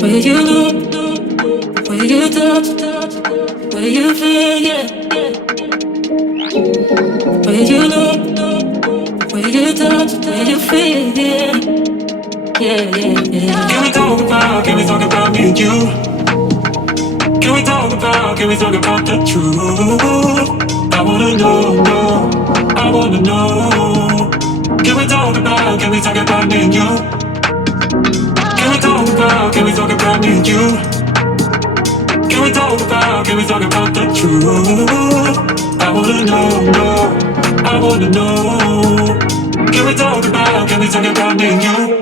Where you look, where you touch, where you feel, yeah. Where you look, where you touch, where you feel, yeah. Yeah, yeah, yeah. Can we talk about me and you? Can we talk about the truth? I wanna know, no, I wanna know. Can we talk about me and you? Can we talk about me and you? Can we talk about the truth? I wanna know, no, I wanna know. Can we talk about me and you?